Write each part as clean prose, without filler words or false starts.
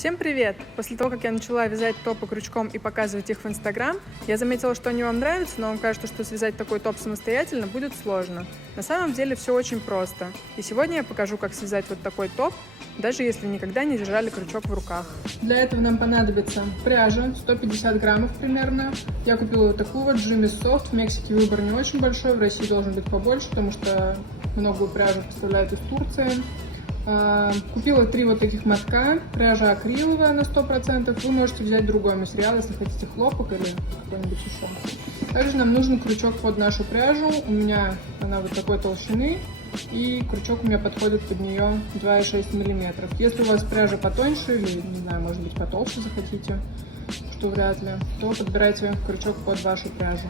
Всем привет! После того, как я начала вязать топы крючком и показывать их в Инстаграм, я заметила, что они вам нравятся, но вам кажется, что связать такой топ самостоятельно будет сложно. На самом деле все очень просто. И сегодня я покажу, как связать вот такой топ, даже если никогда не держали крючок в руках. Для этого нам понадобится пряжа, 150 граммов примерно. Я купила вот такую вот Jimmy Soft. В Мексике выбор не очень большой, в России должен быть побольше, потому что многую пряжу поставляют из Турции. Купила 3 вот таких мотка, пряжа акриловая на 100%, вы можете взять другой материал, если хотите хлопок или какой-нибудь еще. Также нам нужен крючок под нашу пряжу, у меня она вот такой толщины, и крючок у меня подходит под нее 2,6 мм. Если у вас пряжа потоньше или, не знаю, может быть потолще захотите, что вряд ли, то подбирайте крючок под вашу пряжу.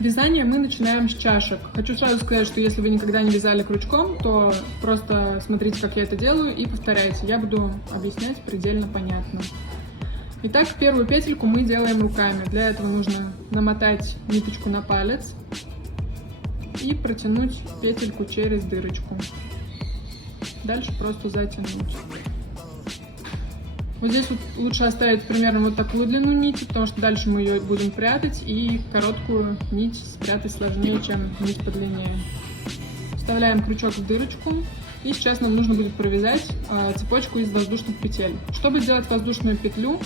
Вязание мы начинаем с чашек. Хочу сразу сказать, что если вы никогда не вязали крючком, то просто смотрите, как я это делаю, и повторяйте. Я буду объяснять предельно понятно. Итак, первую петельку мы делаем руками. Для этого нужно намотать ниточку на палец и протянуть петельку через дырочку. Дальше просто затянуть. Вот здесь вот лучше оставить примерно вот такую длину нити, потому что дальше мы ее будем прятать, и короткую нить спрятать сложнее, чем нить подлиннее. Вставляем крючок в дырочку, и сейчас нам нужно будет провязать цепочку из воздушных петель. Чтобы сделать воздушную петлю,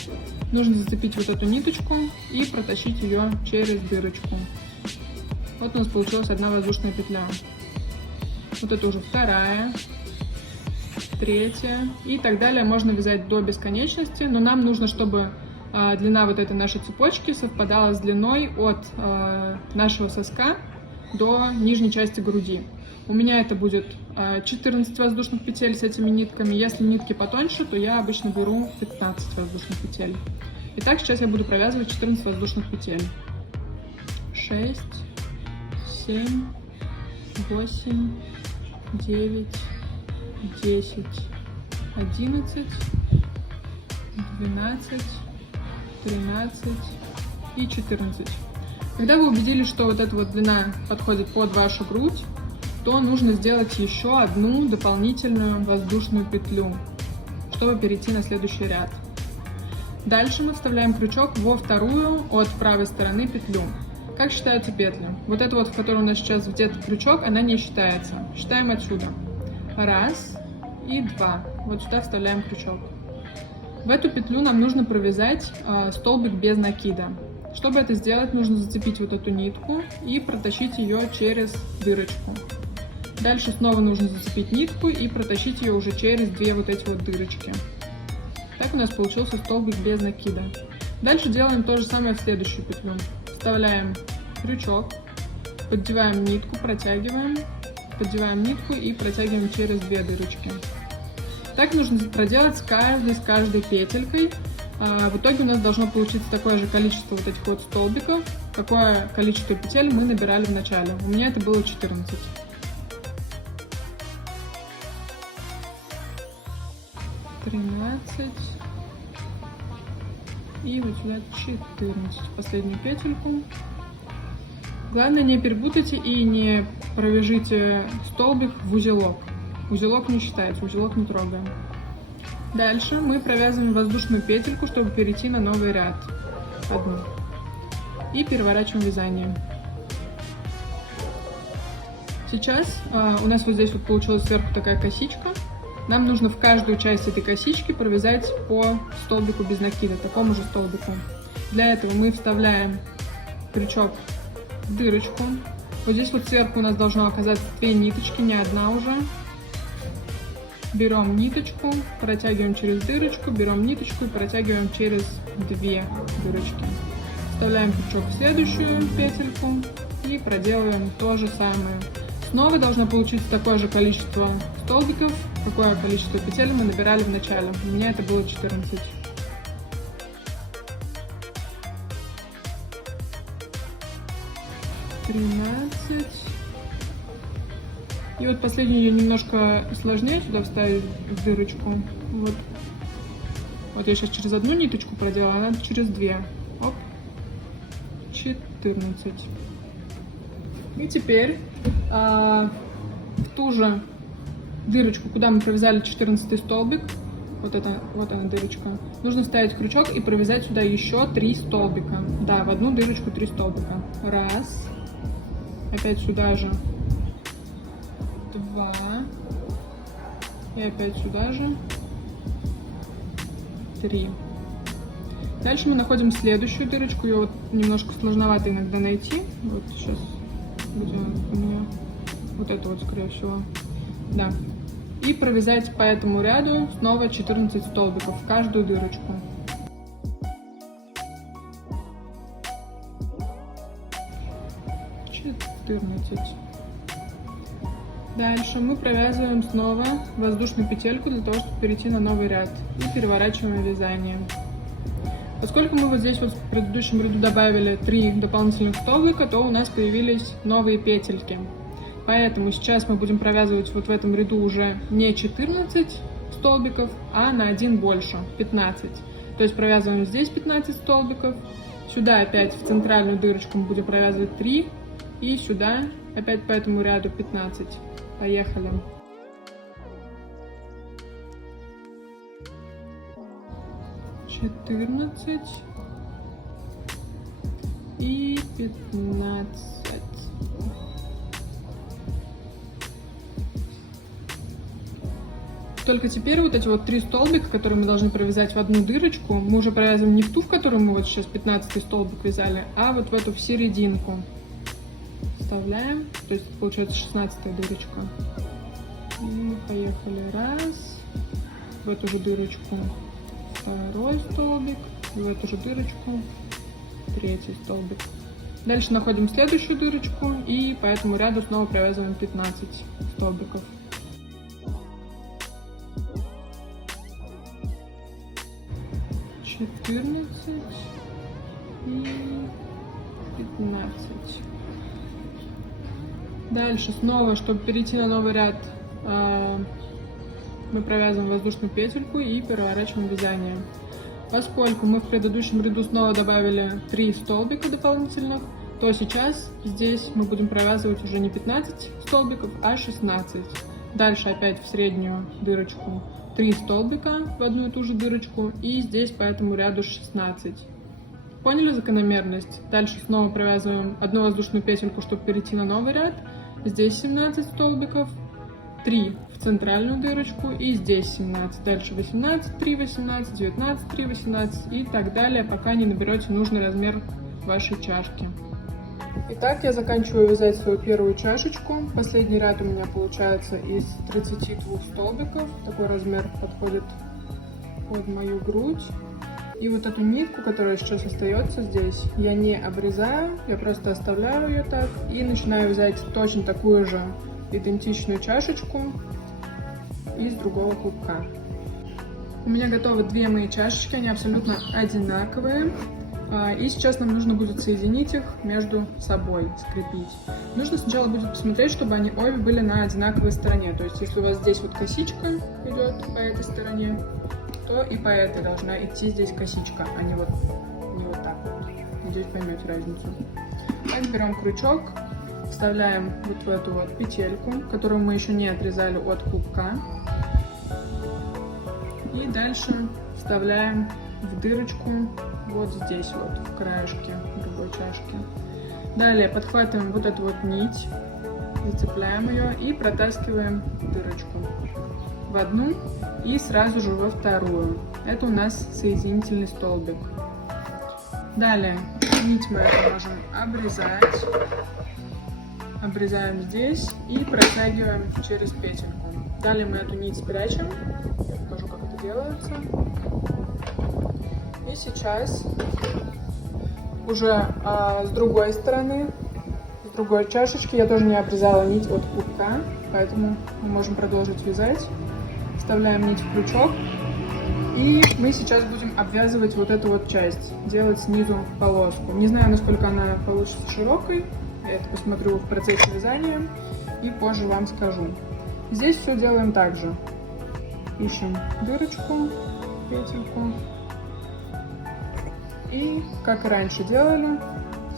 нужно зацепить вот эту ниточку и протащить ее через дырочку. Вот у нас получилась одна воздушная петля. Вот это уже вторая. Третья и так далее. Можно вязать до бесконечности, но нам нужно, чтобы длина вот этой нашей цепочки совпадала с длиной от нашего соска до нижней части груди. У меня это будет 14 воздушных петель с этими нитками. Если нитки потоньше, то я обычно беру 15 воздушных петель. Итак, сейчас я буду провязывать 14 воздушных петель. 6, 7, 8, 9, 10, 11, 12, 13 и 14. Когда вы убедились, что вот эта вот длина подходит под вашу грудь, то нужно сделать еще одну дополнительную воздушную петлю, чтобы перейти на следующий ряд. Дальше мы вставляем крючок во вторую от правой стороны петлю. Как считаются петли? Вот эта вот, в которой у нас сейчас вдет крючок, она не считается. Считаем отсюда. Раз и два. Вот сюда вставляем крючок. В эту петлю нам нужно провязать столбик без накида. Чтобы это сделать, нужно зацепить вот эту нитку и протащить ее через дырочку. Дальше снова нужно зацепить нитку и протащить ее уже через две вот эти вот дырочки. Так у нас получился столбик без накида. Дальше делаем то же самое в следующую петлю. Вставляем крючок, поддеваем нитку, протягиваем. Поддеваем нитку и протягиваем через две дырочки. Так нужно проделать с каждой петелькой. В итоге у нас должно получиться такое же количество вот этих вот столбиков, какое количество петель мы набирали в начале. У меня это было 14. И вот сюда 14. Последнюю петельку. Главное, не перепутайте и не провяжите столбик в узелок. Узелок не считается, узелок не трогаем. Дальше мы провязываем воздушную петельку, чтобы перейти на новый ряд. Одну. И переворачиваем вязание. Сейчас у нас вот здесь вот получилась сверху такая косичка. Нам нужно в каждую часть этой косички провязать по столбику без накида, такому же столбику. Для этого мы вставляем крючок в дырочку. Вот здесь вот сверху у нас должно оказаться две ниточки, не одна уже. Берем ниточку, протягиваем через дырочку, берем ниточку и протягиваем через две дырочки. Вставляем крючок в следующую петельку и проделываем то же самое. Снова должно получиться такое же количество столбиков, какое количество петель мы набирали в начале. У меня это было 14. И вот последнюю ее немножко сложнее сюда вставить в дырочку. Вот я сейчас через одну ниточку проделала, а надо через две. Оп. 14. И теперь в ту же дырочку, куда мы провязали 14 столбик, вот она дырочка. Нужно вставить крючок и провязать сюда еще 3 столбика. Да, в одну дырочку 3 столбика. Раз. Опять сюда же. 2. И опять сюда же. 3. Дальше мы находим следующую дырочку. Ее вот немножко сложновато иногда найти. Вот сейчас будем у меня вот это вот, скорее всего. Да. И провязать по этому ряду снова 14 столбиков в каждую дырочку. Дальше мы провязываем снова воздушную петельку для того, чтобы перейти на новый ряд. И переворачиваем вязание. Поскольку мы вот здесь вот в предыдущем ряду добавили 3 дополнительных столбика, то у нас появились новые петельки. Поэтому сейчас мы будем провязывать вот в этом ряду уже не 14 столбиков, а на 1 больше, 15. То есть провязываем здесь 15 столбиков, сюда опять в центральную дырочку мы будем провязывать 3, и сюда опять по этому ряду 15. Поехали. Четырнадцать и 15. Только теперь вот эти вот 3 столбика, которые мы должны провязать в одну дырочку, мы уже провязываем не в ту, в которую мы вот сейчас 15 столбик вязали, а вот в эту в серединку. Вставляем, то есть получается 16 дырочка. И поехали. Раз. В эту же дырочку 2 столбик. В эту же дырочку 3 столбик. Дальше находим следующую дырочку и по этому ряду снова провязываем 15 столбиков. И 15. Дальше снова, чтобы перейти на новый ряд, мы провязываем воздушную петельку и переворачиваем вязание. Поскольку мы в предыдущем ряду снова добавили 3 столбика дополнительных, то сейчас здесь мы будем провязывать уже не 15 столбиков, а 16. Дальше опять в среднюю дырочку 3 столбика в одну и ту же дырочку, и здесь по этому ряду 16. Поняли закономерность? Дальше снова провязываем одну воздушную петельку, чтобы перейти на новый ряд. Здесь 17 столбиков, 3 в центральную дырочку, и здесь 17. Дальше 18, 3, 18, 19, 3, 18 и так далее, пока не наберете нужный размер вашей чашки. Итак, я заканчиваю вязать свою первую чашечку. Последний ряд у меня получается из 32 столбиков. Такой размер подходит под мою грудь. И вот эту нитку, которая сейчас остается здесь, я не обрезаю, я просто оставляю ее так. И начинаю вязать точно такую же идентичную чашечку из другого клубка. У меня готовы 2 мои чашечки, они абсолютно одинаковые. И сейчас нам нужно будет соединить их между собой, скрепить. Нужно сначала будет посмотреть, чтобы они обе были на одинаковой стороне. То есть, если у вас здесь вот косичка идет по этой стороне, то и по этой должна идти здесь косичка, а не вот так вот. Надеюсь, поймете разницу. Так, берем крючок, вставляем вот в эту вот петельку, которую мы еще не отрезали от клубка. И дальше вставляем в дырочку вот здесь вот, в краешке другой чашки. Далее подхватываем вот эту вот нить, зацепляем ее и протаскиваем дырочку в одну и сразу же во вторую. Это у нас соединительный столбик. Далее нить мы это можем обрезать. Обрезаем здесь и протягиваем через петельку. Далее мы эту нить спрячем. Я покажу, как это делается. И сейчас уже с другой стороны, с другой чашечки, я тоже не обрезала нить от клубка, поэтому мы можем продолжить вязать. Вставляем нить в крючок. И мы сейчас будем обвязывать вот эту вот часть, делать снизу полоску. Не знаю, насколько она получится широкой, я это посмотрю в процессе вязания и позже вам скажу. Здесь все делаем так же. Ищем дырочку, петельку. И, как и раньше делали,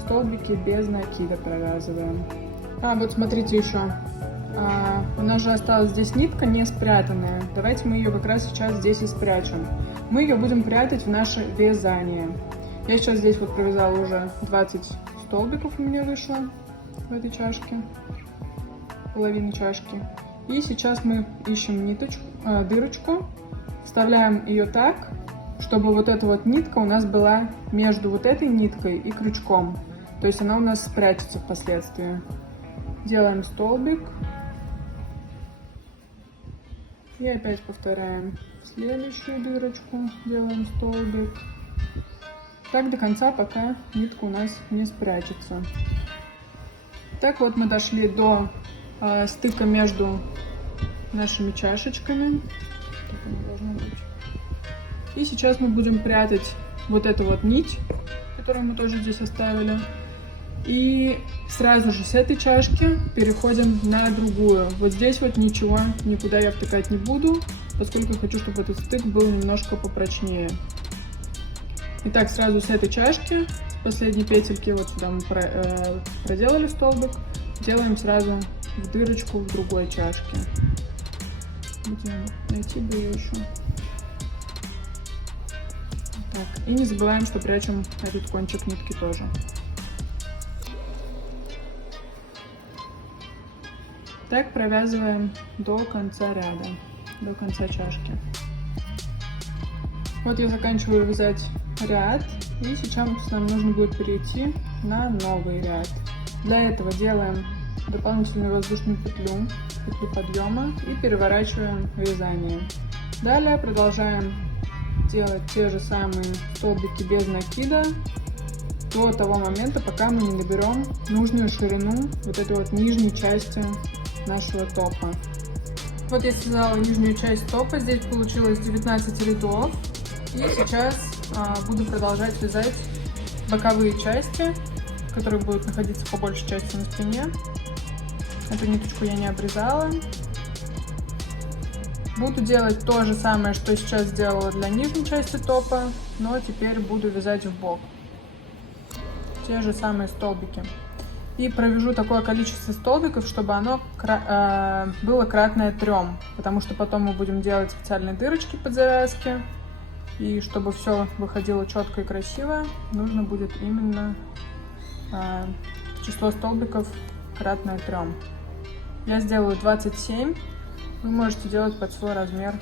столбики без накида провязываем. Вот смотрите еще, У нас же осталась здесь нитка не спрятанная. Давайте мы ее как раз сейчас здесь и спрячем. Мы ее будем прятать в наше вязание. Я сейчас здесь вот провязала уже 20 столбиков, у меня вышло в этой чашке, половина чашки. И сейчас мы ищем ниточку, дырочку, вставляем ее так, чтобы вот эта вот нитка у нас была между вот этой ниткой и крючком. То есть она у нас спрячется впоследствии. Делаем столбик. И опять повторяем следующую дырочку, делаем столбик. Так до конца, пока нитка у нас не спрячется. Так вот мы дошли до стыка между нашими чашечками. И сейчас мы будем прятать вот эту вот нить, которую мы тоже здесь оставили. И сразу же с этой чашки переходим на другую. Вот здесь вот ничего, никуда я втыкать не буду, поскольку хочу, чтобы этот стык был немножко попрочнее. Итак, сразу с этой чашки, с последней петельки, вот сюда мы проделали столбик, делаем сразу в дырочку в другой чашке. Где найти бы ее еще? Так, и не забываем, что прячем этот кончик нитки тоже. Так провязываем до конца ряда, до конца чашки. Вот я заканчиваю вязать ряд, и сейчас нам нужно будет перейти на новый ряд. Для этого делаем дополнительную воздушную петлю, петлю подъема и переворачиваем вязание. Далее продолжаем делать те же самые столбики без накида до того момента, пока мы не наберем нужную ширину вот этой вот нижней части нашего топа. Вот я связала нижнюю часть топа, здесь получилось 19 рядов. И сейчас буду продолжать вязать боковые части, которые будут находиться по большей части на спине. Эту ниточку я не обрезала. Буду делать то же самое, что сейчас сделала для нижней части топа, но теперь буду вязать в бок. Те же самые столбики. И провяжу такое количество столбиков, чтобы оно было кратное 3, потому что потом мы будем делать специальные дырочки под завязки. И чтобы все выходило четко и красиво, нужно будет именно число столбиков кратное 3. Я сделаю 27. Вы можете делать под свой размер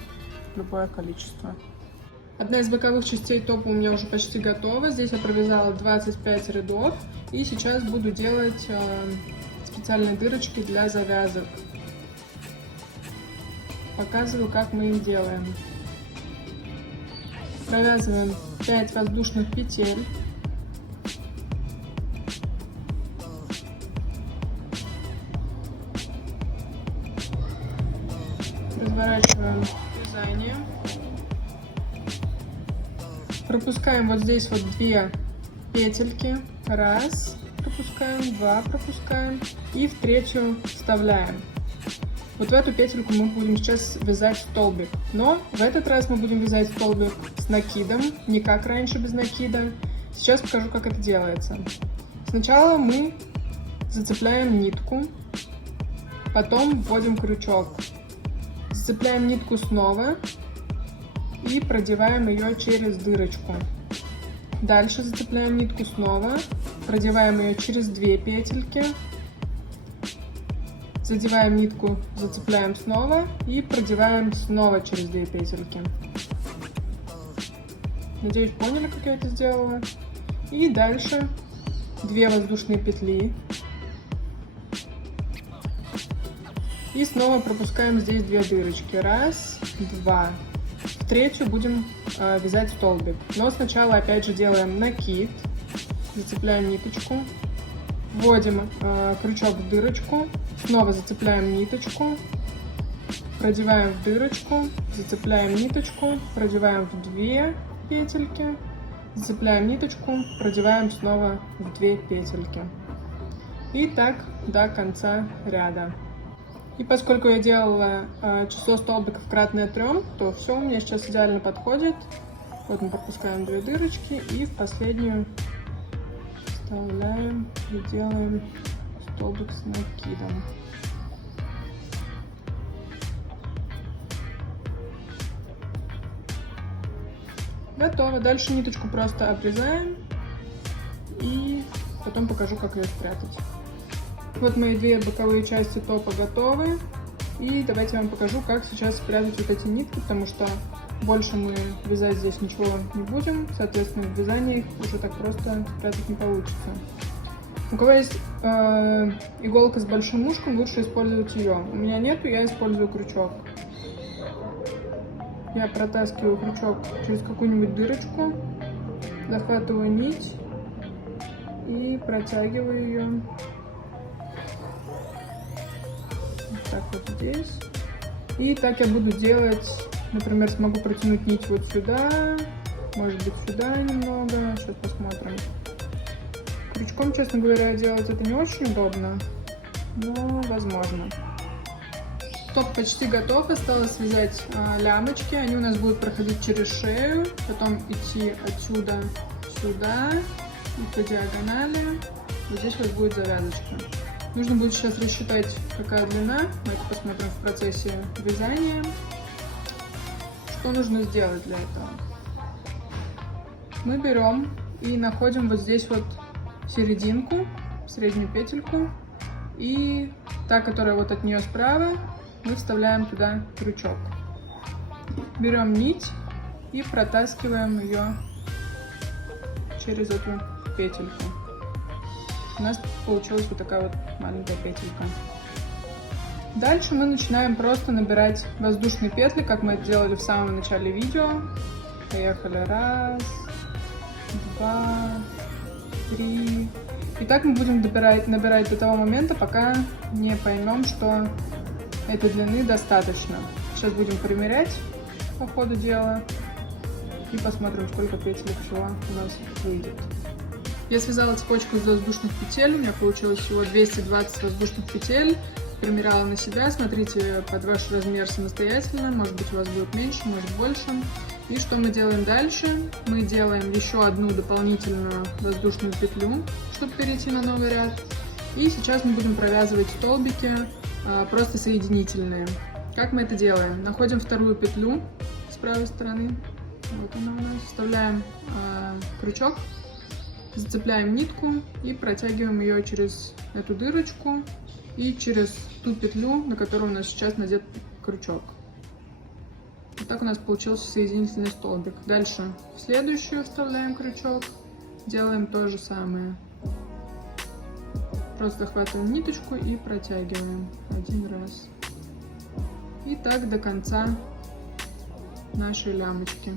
любое количество. Одна из боковых частей топа у меня уже почти готова. Здесь я провязала 25 рядов. И сейчас буду делать специальные дырочки для завязок. Показываю, как мы их делаем. Провязываем 5 воздушных петель. Разворачиваем вязание. Пропускаем вот здесь вот 2 петельки. Раз, пропускаем, 2 пропускаем. И в третью вставляем. Вот в эту петельку мы будем сейчас вязать столбик. Но в этот раз мы будем вязать столбик с накидом, не как раньше без накида. Сейчас покажу, как это делается. Сначала мы зацепляем нитку, потом вводим крючок. Зацепляем нитку снова и продеваем ее через дырочку. Дальше зацепляем нитку снова, продеваем ее через 2 петельки. Задеваем нитку, зацепляем снова и продеваем снова через 2 петельки. Надеюсь, поняли, как я это сделала. И дальше 2 воздушные петли. И снова пропускаем здесь 2 дырочки. Раз, 2. В третью будем вязать столбик. Но сначала опять же делаем накид. Зацепляем ниточку. Вводим крючок в дырочку. Снова зацепляем ниточку. Продеваем в дырочку. Зацепляем ниточку. Продеваем в 2 петельки. Зацепляем ниточку. Продеваем снова в 2 петельки. И так до конца ряда. И поскольку я делала число столбиков кратное 3, то все у меня сейчас идеально подходит. Вот мы пропускаем 2 дырочки и в последнюю вставляем и делаем столбик с накидом. Готово. Дальше ниточку просто обрезаем и потом покажу, как ее спрятать. Вот мои две боковые части топа готовы. И давайте я вам покажу, как сейчас спрятать вот эти нитки, потому что больше мы вязать здесь ничего не будем. Соответственно, в вязании их уже так просто спрятать не получится. У кого есть иголка с большим ушком, лучше использовать ее. У меня нету, я использую крючок. Я протаскиваю крючок через какую-нибудь дырочку, захватываю нить и протягиваю ее вот так вот здесь. И так я буду делать, например, смогу протянуть нить вот сюда, может быть сюда немного, сейчас посмотрим. Крючком, честно говоря, делать это не очень удобно, но возможно. Топ почти готов, осталось связать лямочки, они у нас будут проходить через шею, потом идти отсюда сюда и по диагонали, вот здесь вот будет завязочка. Нужно будет сейчас рассчитать, какая длина, мы это посмотрим в процессе вязания. Что нужно сделать для этого? Мы берем и находим вот здесь вот серединку, среднюю петельку, и та, которая вот от нее справа, мы вставляем туда крючок. Берем нить и протаскиваем ее через эту петельку. У нас получилась вот такая вот маленькая петелька. Дальше мы начинаем просто набирать воздушные петли, как мы это делали в самом начале видео. Поехали. 1, 2, 3. И так мы будем набирать до того момента, пока не поймем, что этой длины достаточно. Сейчас будем примерять по ходу дела и посмотрим, сколько петель всего у нас выйдет. Я связала цепочку из воздушных петель, у меня получилось всего 220 воздушных петель. Примеряла на себя, смотрите под ваш размер самостоятельно, может быть у вас будет меньше, может больше. И что мы делаем дальше? Мы делаем еще одну дополнительную воздушную петлю, чтобы перейти на новый ряд. И сейчас мы будем провязывать столбики, просто соединительные. Как мы это делаем? Находим вторую петлю с правой стороны, вот она у нас, вставляем крючок, зацепляем нитку и протягиваем ее через эту дырочку и через ту петлю, на которую у нас сейчас надет крючок. Вот так у нас получился соединительный столбик. Дальше в следующую вставляем крючок, делаем то же самое. Просто захватываем ниточку и протягиваем один раз. И так до конца нашей лямочки.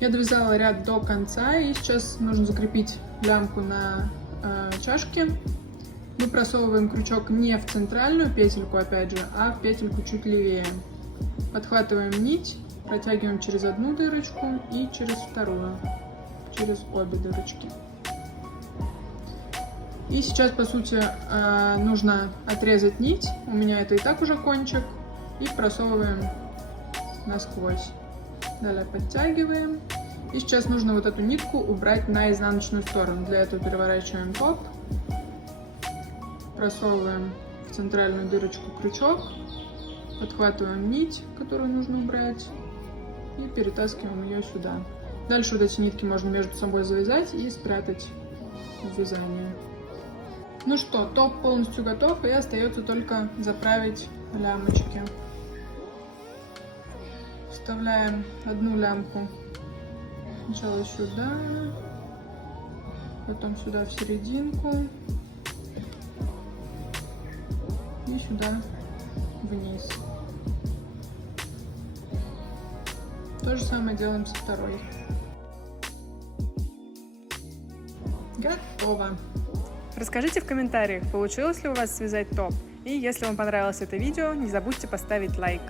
Я довязала ряд до конца, и сейчас нужно закрепить лямку на чашке. Мы просовываем крючок не в центральную петельку, опять же, а в петельку чуть левее. Подхватываем нить, протягиваем через одну дырочку и через вторую, через обе дырочки. И сейчас, по сути, нужно отрезать нить, у меня это и так уже кончик, и просовываем насквозь. Далее подтягиваем. И сейчас нужно вот эту нитку убрать на изнаночную сторону. Для этого переворачиваем топ, просовываем в центральную дырочку крючок, подхватываем нить, которую нужно убрать, и перетаскиваем ее сюда. Дальше вот эти нитки можно между собой завязать и спрятать в вязание. Ну что, топ полностью готов, и остается только заправить лямочки. Вставляем одну лямку сначала сюда, потом сюда в серединку и сюда вниз. То же самое делаем со второй. Готово. Расскажите в комментариях, получилось ли у вас связать топ. И если вам понравилось это видео, не забудьте поставить лайк.